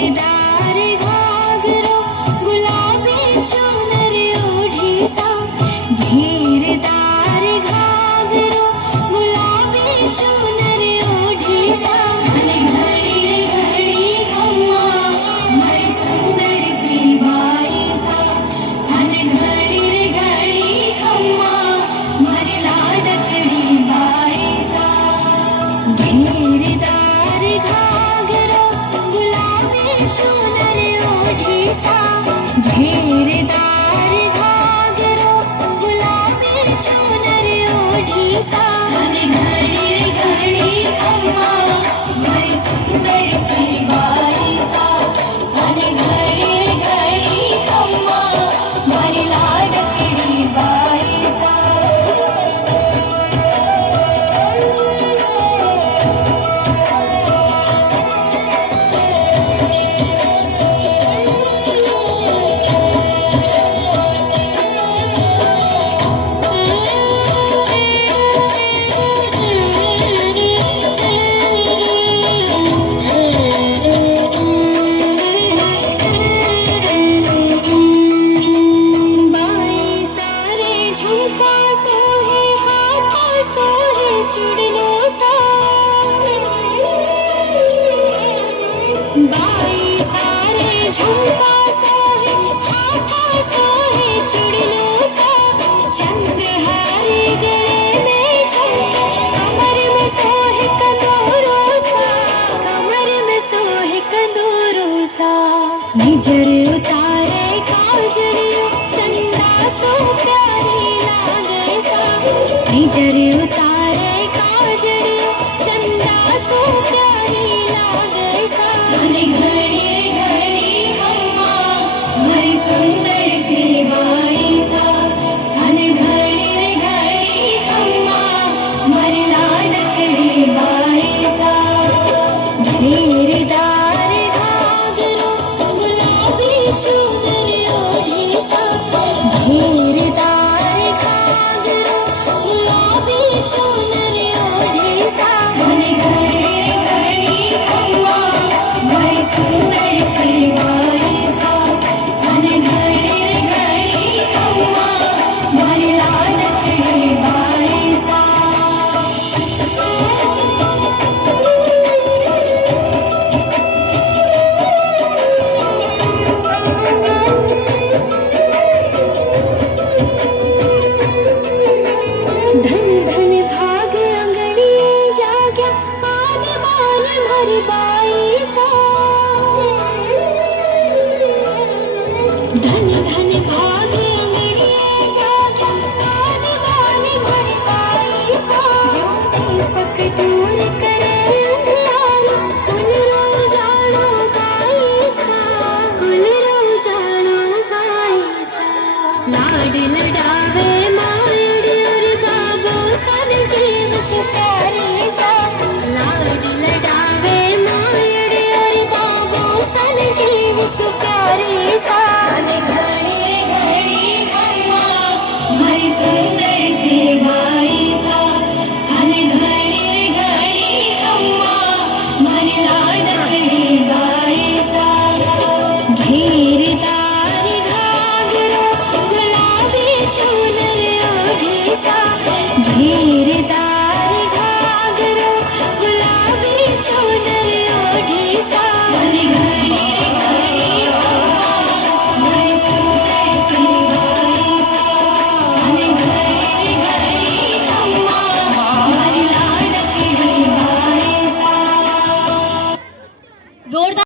घेरदार घाघरो गुलाबी चुनर ओढ़ी सा घेरदार घाघरो गुलाबी चुनर ओढ़ी सा घड़ी रे घड़ी खम्मा मारी सुंदर सी बाई सा घड़ी रे घड़ी खम्मा मारी लाडकड़ी बाई सा घेरदार घाघरो गुलाबी चुनर ओढ़ी सा घेरदार घाघरो गुलाबी चुनर ओढ़ी सा घड़ी रे घड़ी खम्मा मारी सुंदर सी बाई सा घड़ी रे घड़ी खम्मा मारी लाडकड़ी बाई सा बाई सारे झुमका सोहे हाथा सोहे चुड़लो सा बाई सारे झुमका सोहे हाथा सोहे चुड़लो सा चंद्रहारी गले में झुमके कमर में सोहे कंदोरो सा कमर में सोहे कंदोरो सा नजर उतारे काजलियो चंदा सो प्यारी लागे सा नजर उतारे काजलियो चंदा सो प्यारी लागे सा घड़ी रे घड़ी खम्मा मारी सुंदर सी बाई सा घड़ी रे घड़ी खम्मा मारी लाडकड़ी बाई सा घेरदार घाघरो गुलाबी चुनर ओढ़ी सा घेरदार घाघरो गुलाबी चुनर ओढ़ी सा घड़ी रे घड़ी खम्मा मारी सुंदर सी बाई सा घड़ी रे घड़ी खम्मा मारी लाडकड़ी बाई सा धन